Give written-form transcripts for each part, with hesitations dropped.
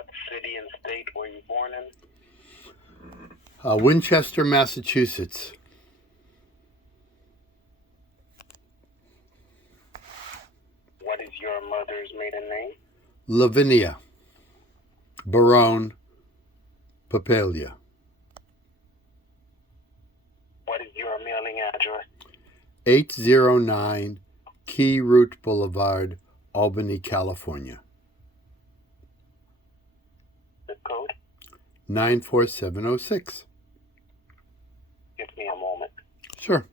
What city and state were you born in? Winchester, Massachusetts. What is your mother's maiden name? Lavinia Barone Papalia. What is your mailing address? 809 Key Route Boulevard, Albany, California. Zip code? 94706. Give me a moment. Sure.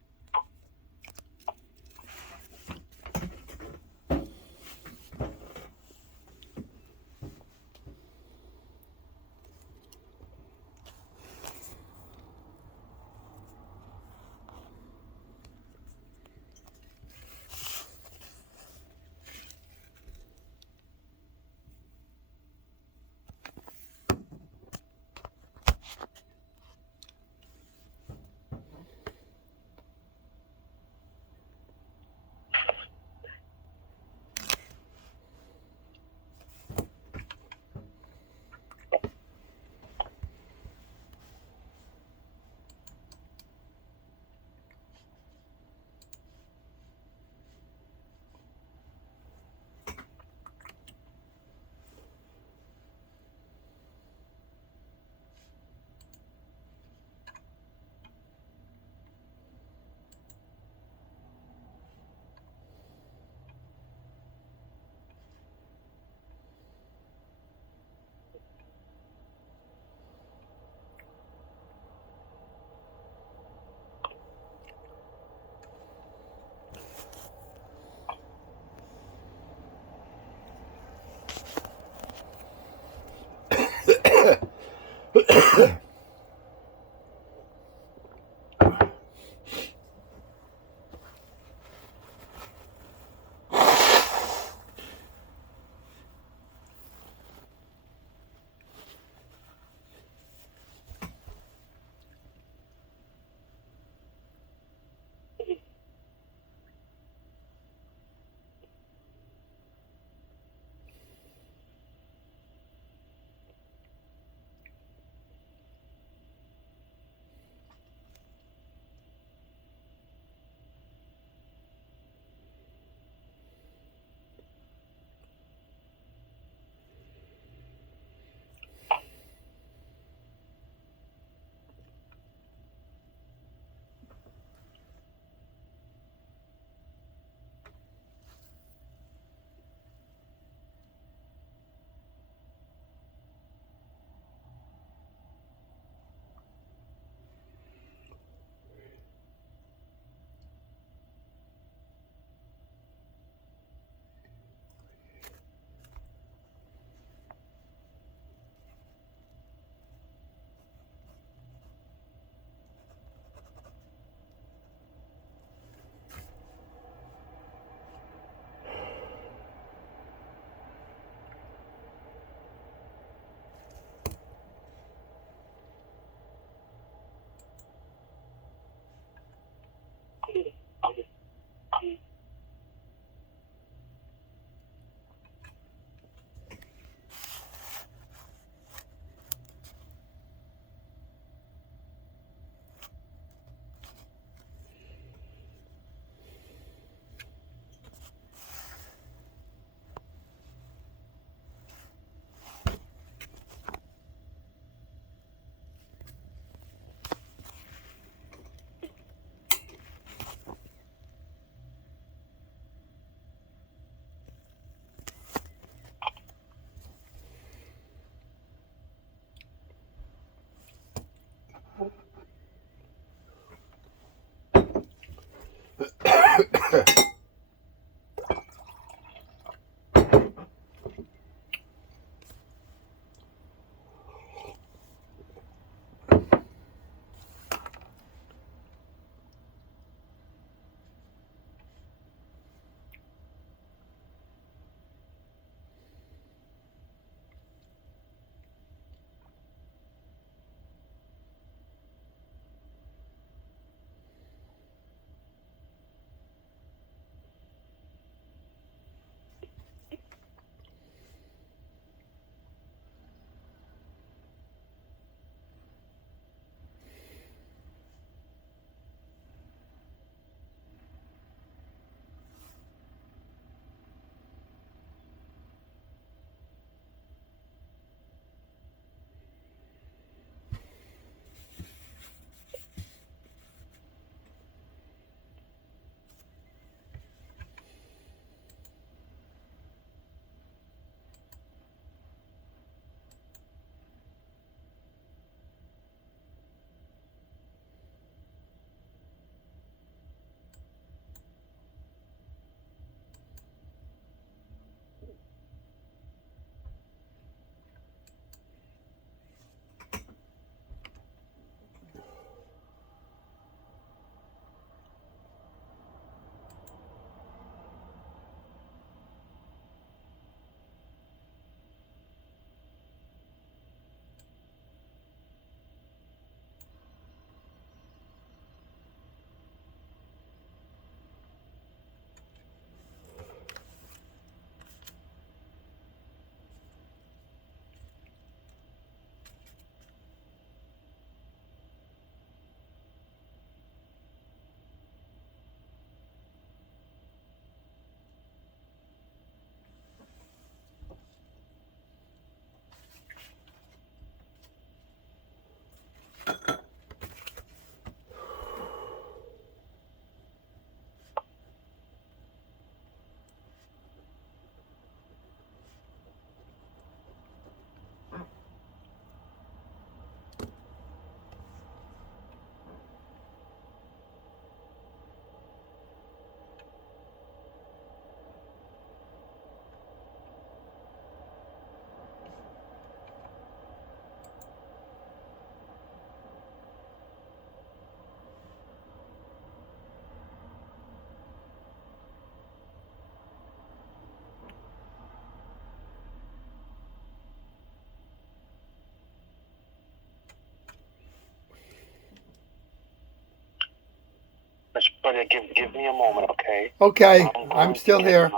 But give me a moment, okay? Okay, I'm I'm going to still get here.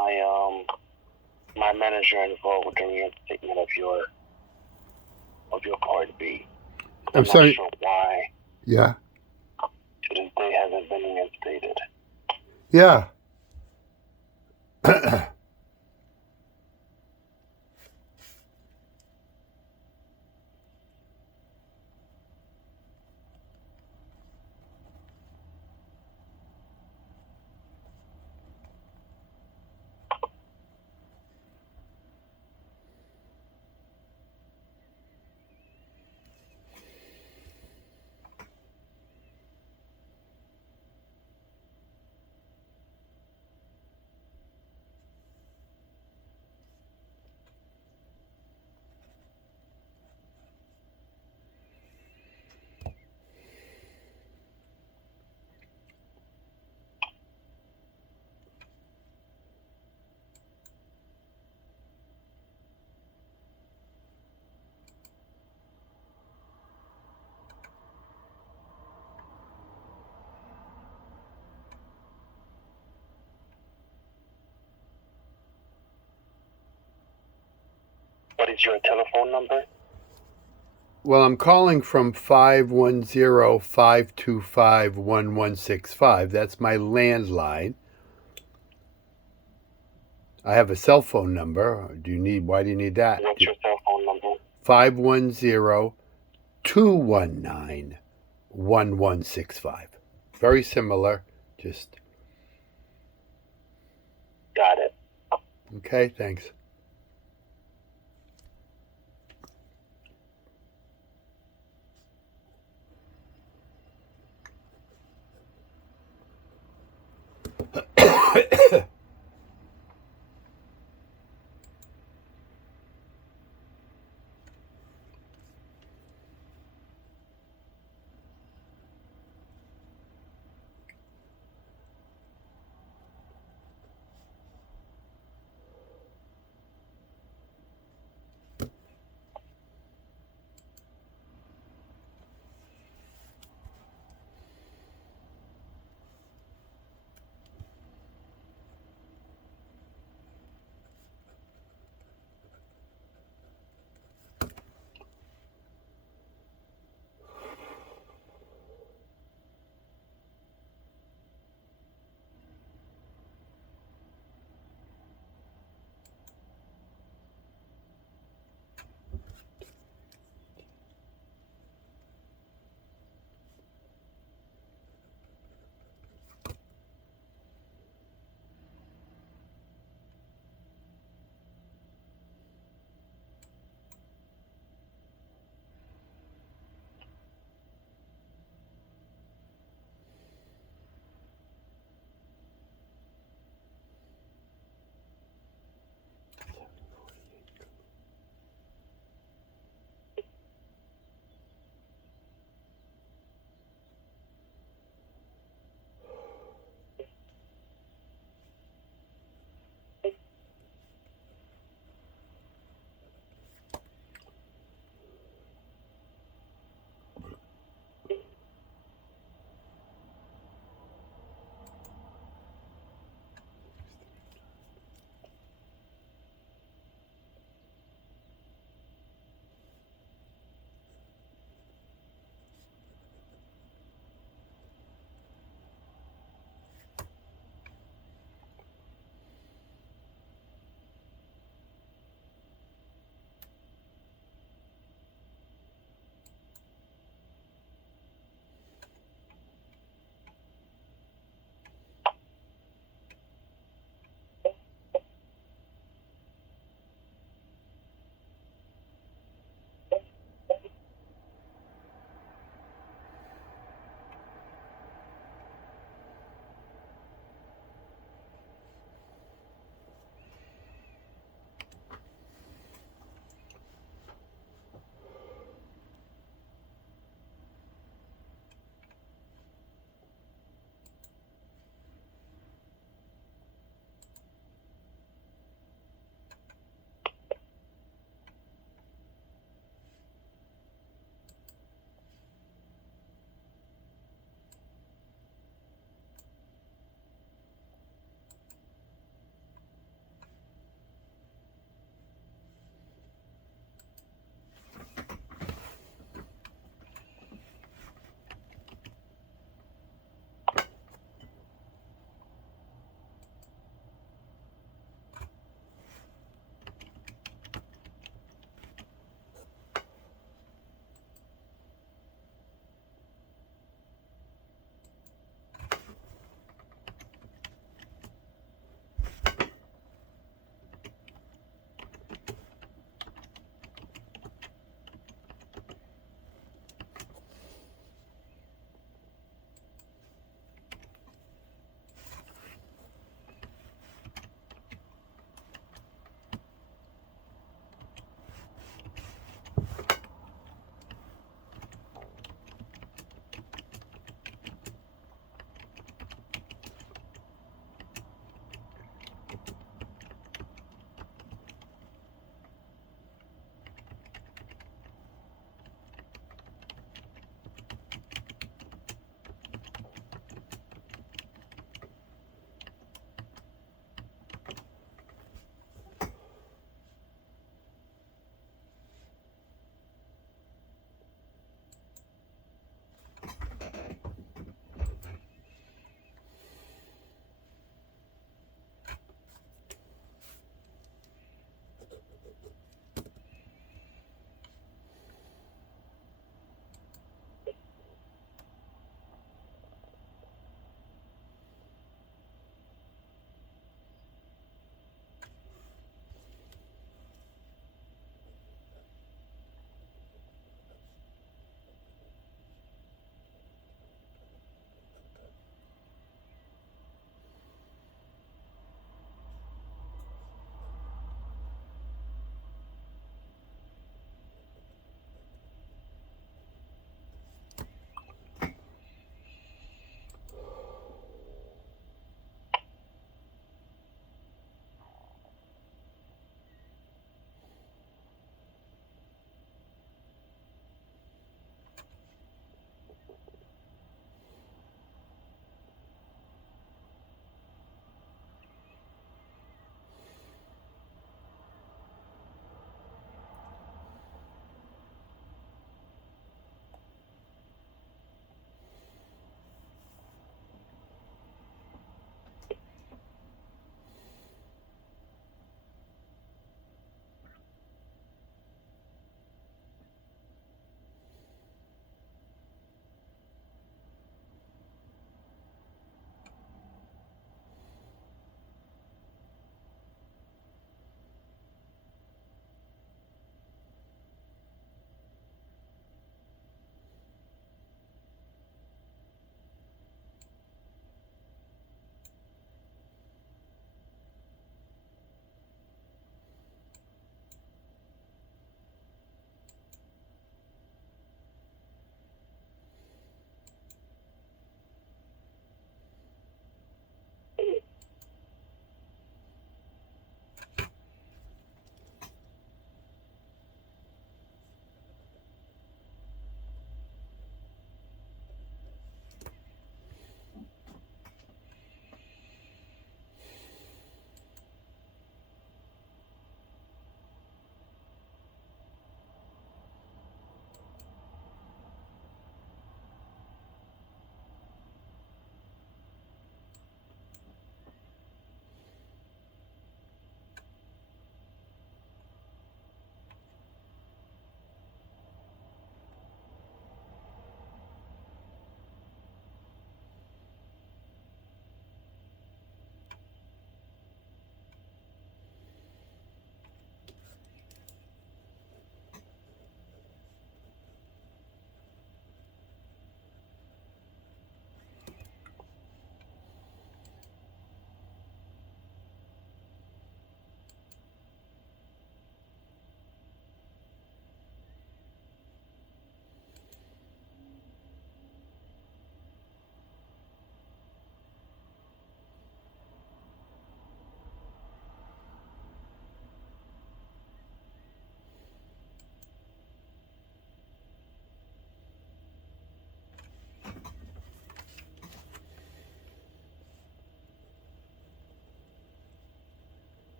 my manager involved with the reinstatement of your Part B. I'm I'm not sorry. sure why Yeah. to this day hasn't been reinstated. Yeah. What is your telephone number? Well, I'm calling from 510-525-1165. That's my landline. I have a cell phone number. Why do you need that? What's your cell phone number? 510-219-1165. Very similar. Just Got it. okay, thanks.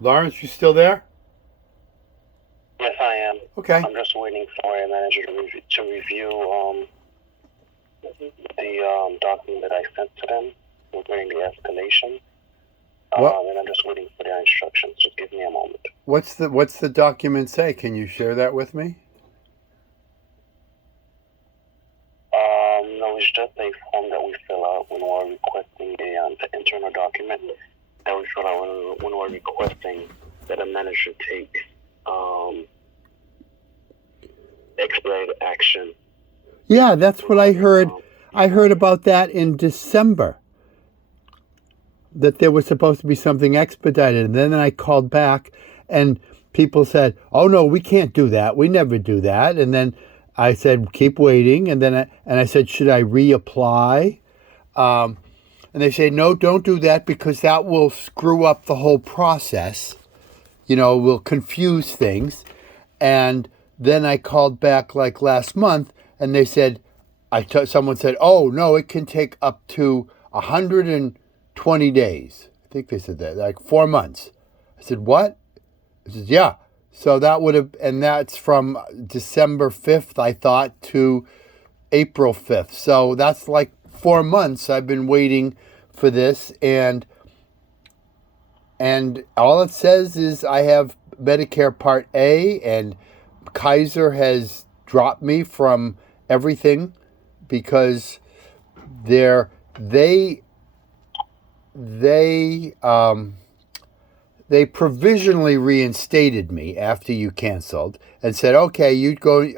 Lawrence, you still there? Yes, I am. Okay. I'm just waiting for a manager to review the document that I sent to them regarding the escalation. And I'm just waiting for their instructions. Just give me a moment. What's the document say? Can you share that with me? No, it's just a form that we fill out when we're requesting the internal document that we fill out when we're requesting that a manager take expedited action. Yeah, that's what I heard. I heard about that in December, that there was supposed to be something expedited. And then I called back and people said, oh, no, we can't do that. We never do that. And then I said, keep waiting. And then I said, should I reapply? And they say, no, don't do that because that will screw up the whole process. Will confuse things. And then I called back like last month and they said, someone said, oh, no, it can take up to 120 days. I think they said that, like 4 months. I said, what? I said, yeah. So that would have, and that's from December 5th, I thought, to April 5th. So that's like 4 months I've been waiting for this. And all it says is I have Medicare Part A, and Kaiser has dropped me from everything because they provisionally reinstated me after you canceled and said, okay, you're going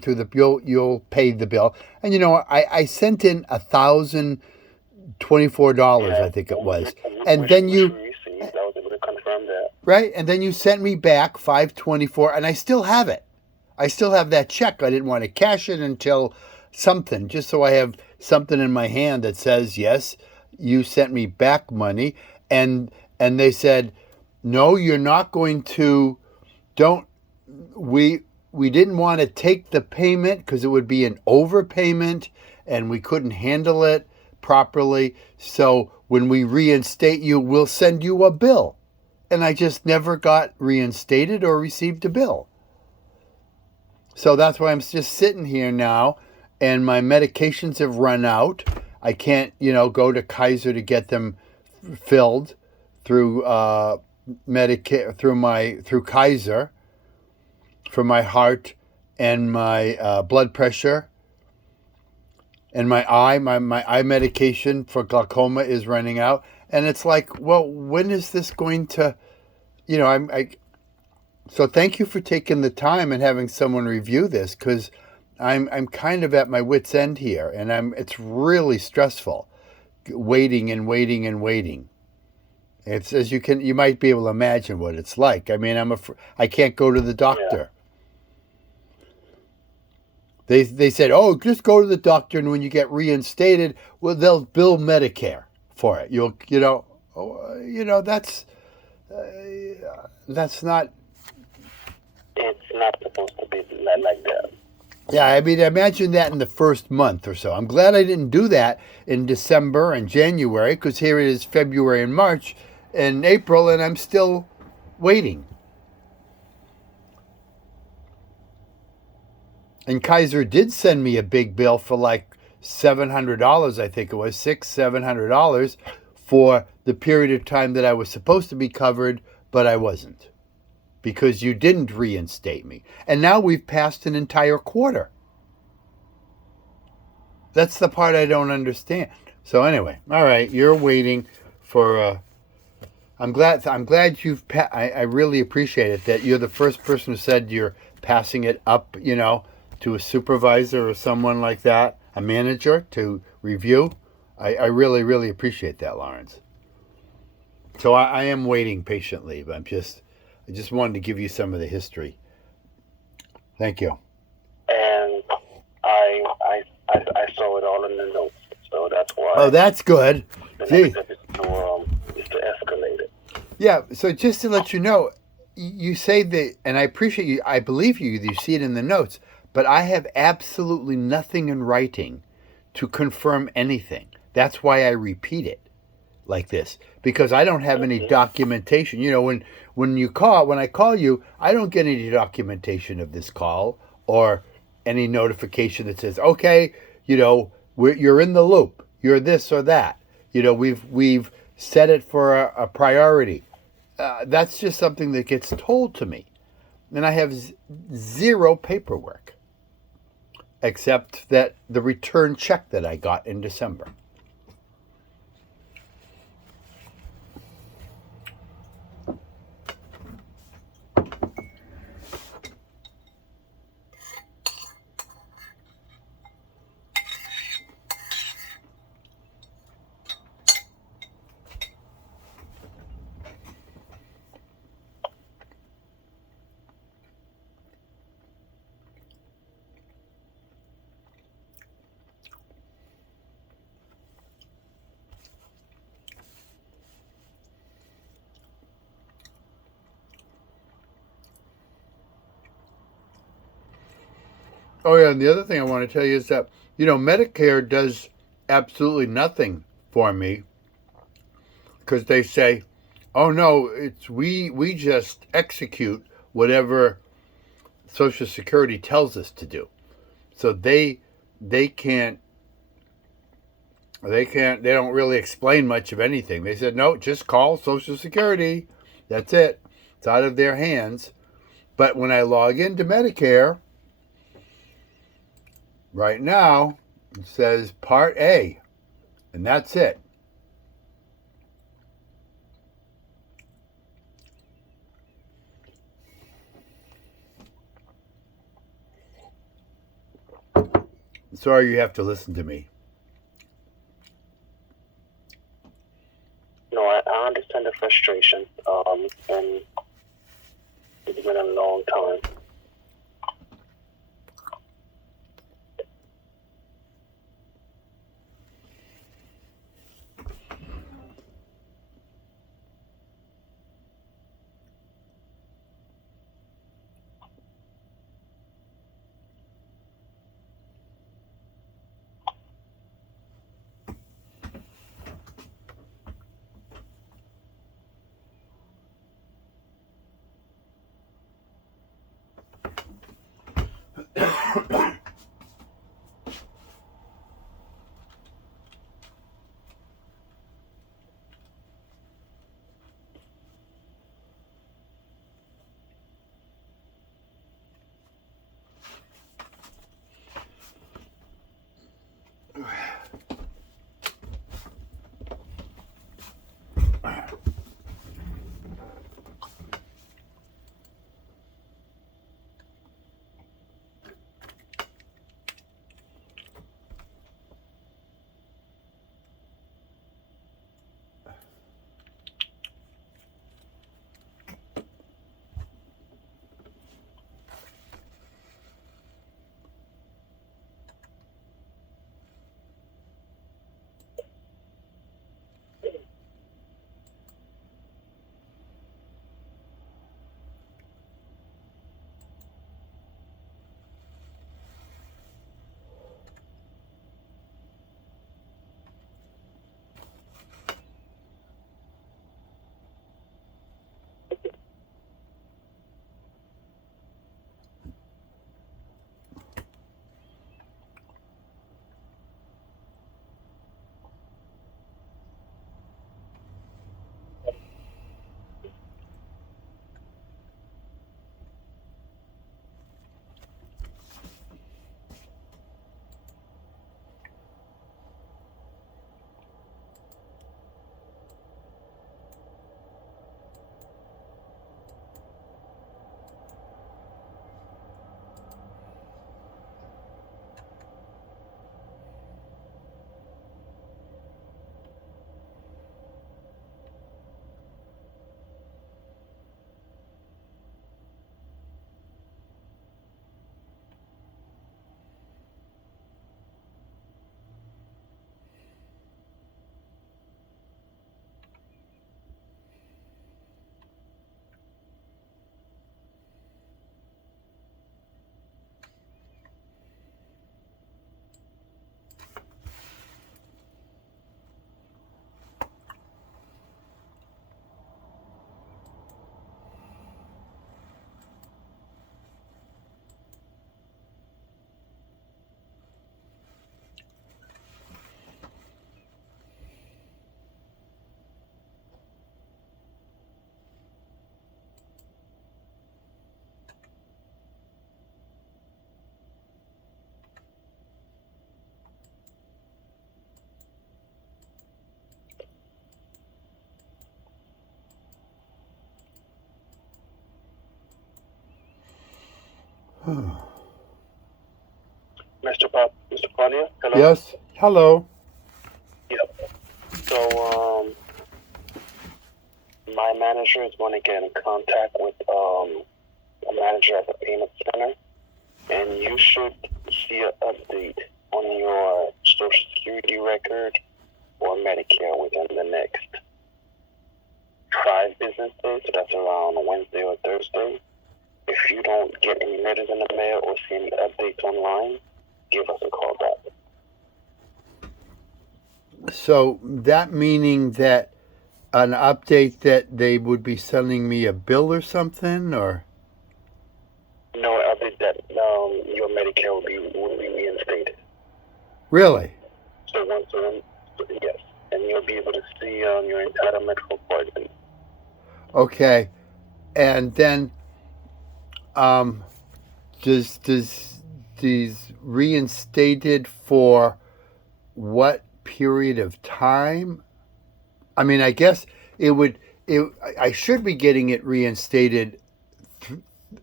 through you'll pay the bill. And I sent in $1,024, I think it was. And then I was able to confirm that. Right? And then you sent me back $524, and I still have it. I still have that check. I didn't want to cash it until something, just so I have something in my hand that says, yes, you sent me back money. And they said, no, you're not going to, we didn't want to take the payment because it would be an overpayment and we couldn't handle it properly. So when we reinstate you, we'll send you a bill. And I just never got reinstated or received a bill. So that's why I'm just sitting here now, and my medications have run out. I can't, go to Kaiser to get them filled through Medicare, through Kaiser for my heart and my blood pressure. And my eye medication for glaucoma is running out. And it's like, well, when is this going to, so thank you for taking the time and having someone review this, because I'm kind of at my wit's end here, and it's really stressful, waiting and waiting and waiting. It's you might be able to imagine what it's like. I mean, I can't go to the doctor. Yeah. They said, oh, just go to the doctor, and when you get reinstated, well, they'll bill Medicare for it. That's not. It's not supposed to be like that. Yeah, I mean, imagine that in the first month or so. I'm glad I didn't do that in December and January, because here it is February and March and April, and I'm still waiting. And Kaiser did send me a big bill for like $700, I think it was, $700 for the period of time that I was supposed to be covered, but I wasn't, because you didn't reinstate me. And now we've passed an entire quarter. That's the part I don't understand. So anyway, all right, you're waiting for. I'm glad you've. I really appreciate it that you're the first person who said you're passing it up, to a supervisor or someone like that, a manager to review. I really, really appreciate that, Lawrence. So I am waiting patiently, but I just wanted to give you some of the history. Thank you. And I saw it all in the notes, so that's why. Oh, that's good. See, is to escalate it. Yeah. So just to let you know, you say that, and I appreciate you. I believe you. You see it in the notes, but I have absolutely nothing in writing to confirm anything. That's why I repeat it. like this because I don't have any documentation. You know, when I call you, I don't get any documentation of this call or any notification that says, okay, you know, you're in the loop, you're this or that. You know, we've set it for a priority. That's just something that gets told to me, and I have zero paperwork except that the return check that I got in December. Oh yeah, and the other thing I want to tell you is that, you know, Medicare does absolutely nothing for me because they say, "Oh no, it's we just execute whatever Social Security tells us to do." So they can't they don't really explain much of anything. They said, "No, just call Social Security. That's it. It's out of their hands." But when I log into Medicare right now, it says Part A, and that's it. Sorry you have to listen to me. No, I understand the frustration, and it's been a long time. Mr. Claudia, hello? Yes. Hello. Yep. So, my manager is going to get in contact with a manager at the payment center, and you should see an update on your Social Security record or Medicare within the next 5 business days. So that's around Wednesday or Thursday. If you don't get any letters in the mail or see any updates online, give us a call back. So that meaning that an update that they would be sending me a bill or something, or No update that your Medicare will be reinstated. really? So yes, and you'll be able to see your entitlement for Part B. Okay, and then does these reinstated for what period of time? I mean, I guess it would. I should be getting it reinstated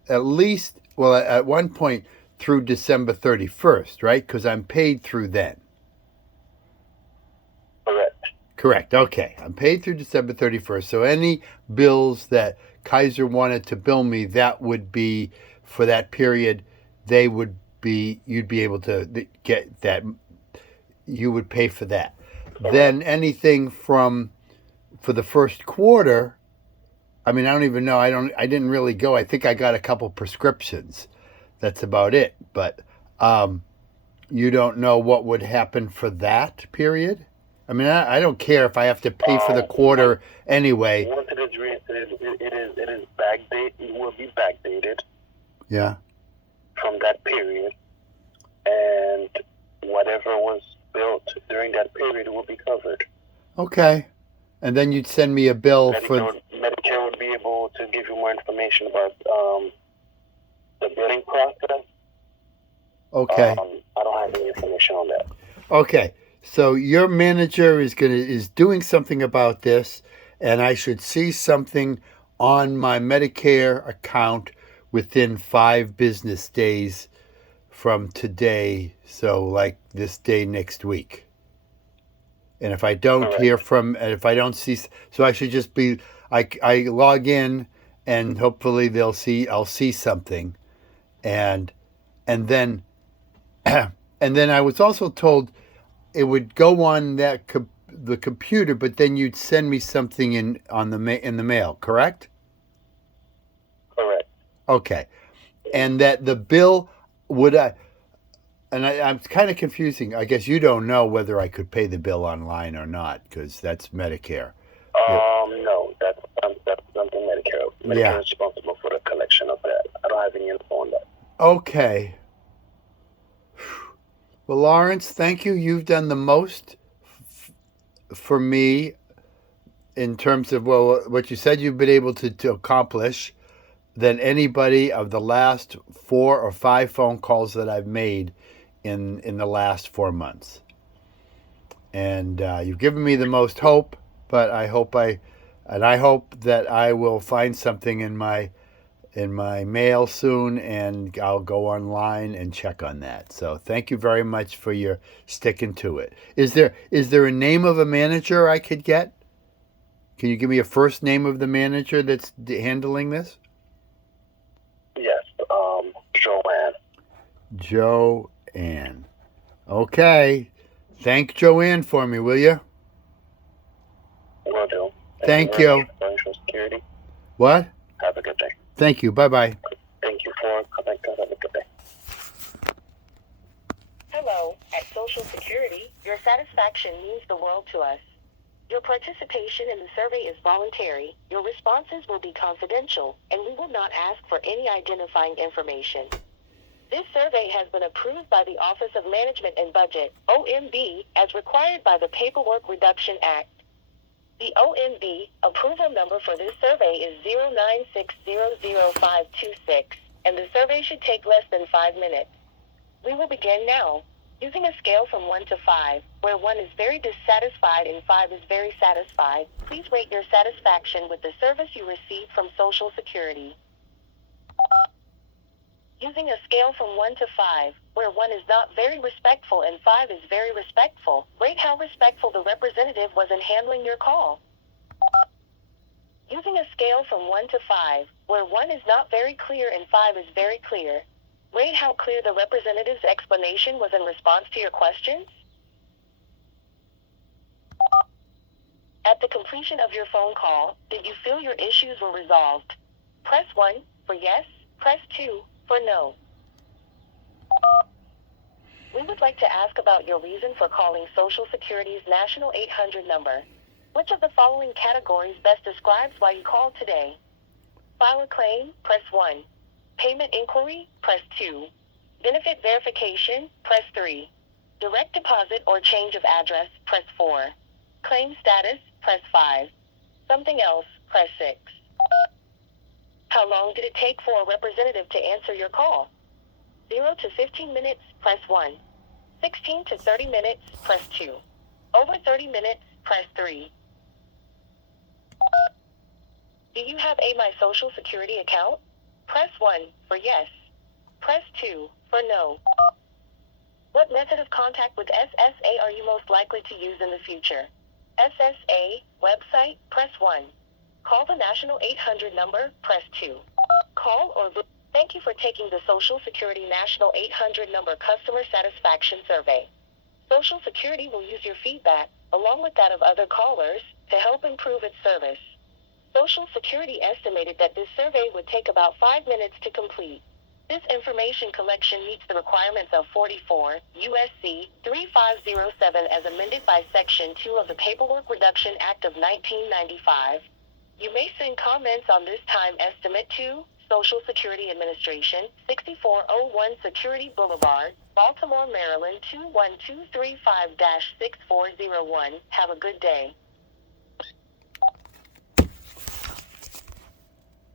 at least. Well, at one point through December 31st, right? Because I'm paid through then. Correct. Correct. Okay, I'm paid through December 31st. So any bills that Kaiser wanted to bill me, that would be for that period. They would be. You'd be able to get that. You would pay for that. Correct. Then anything from for the first quarter, I mean, I don't even know. I didn't really go. I think I got a couple prescriptions. That's about it. But you don't know what would happen for that period? I mean, I don't care if I have to pay for the quarter anyway. Once it is reinstated, it is backdated. It will be backdated. Yeah. From that period, and whatever was built during that period will be covered. Okay. And then you'd send me a bill Medicare would be able to give you more information about the billing process. Okay. I don't have any information on that. Okay. So your manager is doing something about this, and I should see something on my Medicare account within 5 business days from today. So like this day next week. And if I don't hear from, and if I don't see, so I should just be, I log in, and hopefully I'll see something, and then, and then I was also told it would go on the computer, but then you'd send me something in the mail, correct? Correct. Okay, and that the bill I'm kind of confusing. I guess you don't know whether I could pay the bill online or not, because that's Medicare. No, that's something Medicare. Medicare is responsible for the collection of that. I don't have any info on that. Okay. Well, Lawrence, thank you. You've done the most for me in terms of what you said you've been able to accomplish than anybody of the last 4 or 5 phone calls that I've made in the last 4 months. And you've given me the most hope, but I hope that I will find something in my mail soon, and I'll go online and check on that. So thank you very much for your sticking to it. Is there a name of a manager I could get? Can you give me a first name of the manager that's handling this? Yes, Joanne. Joanne. Okay. Thank Joanne for me, will you? Will do. Thank you. Social Security. What? Have a good day. Thank you. Bye-bye. Thank you for coming. Have a good day. Hello, at Social Security, your satisfaction means the world to us. Your participation in the survey is voluntary, your responses will be confidential, and we will not ask for any identifying information. This survey has been approved by the Office of Management and Budget, OMB, as required by the Paperwork Reduction Act. The OMB approval number for this survey is 096000526, and the survey should take less than 5 minutes. We will begin now. Using a scale from 1 to 5, where 1 is very dissatisfied and 5 is very satisfied, please rate your satisfaction with the service you received from Social Security. Using a scale from 1 to 5, where 1 is not very respectful and 5 is very respectful, rate how respectful the representative was in handling your call. Using a scale from 1 to 5, where 1 is not very clear and 5 is very clear, rate how clear the representative's explanation was in response to your questions. At the completion of your phone call, did you feel your issues were resolved? Press 1 for yes, press 2 for no. We would like to ask about your reason for calling Social Security's National 800 number. Which of the following categories best describes why you called today? File a claim, press 1. Payment inquiry, press 2. Benefit verification, press 3. Direct deposit or change of address, press 4. Claim status, press 5. Something else, press 6. How long did it take for a representative to answer your call? 0 to 15 minutes, press 1. 16 to 30 minutes, press 2. Over 30 minutes, press 3. Do you have a My Social Security account? Press 1 for yes. Press 2 for no. What method of contact with SSA are you most likely to use in the future? SSA website, press 1. Call the National 800 number, press 2. Call or look. Thank you for taking the Social Security National 800 number customer satisfaction survey. Social Security will use your feedback, along with that of other callers, to help improve its service. Social Security estimated that this survey would take about 5 minutes to complete. This information collection meets the requirements of 44 U.S.C. 3507 as amended by Section 2 of the Paperwork Reduction Act of 1995. You may send comments on this time estimate to Social Security Administration, 6401 Security Boulevard, Baltimore, Maryland 21235-6401. Have a good day.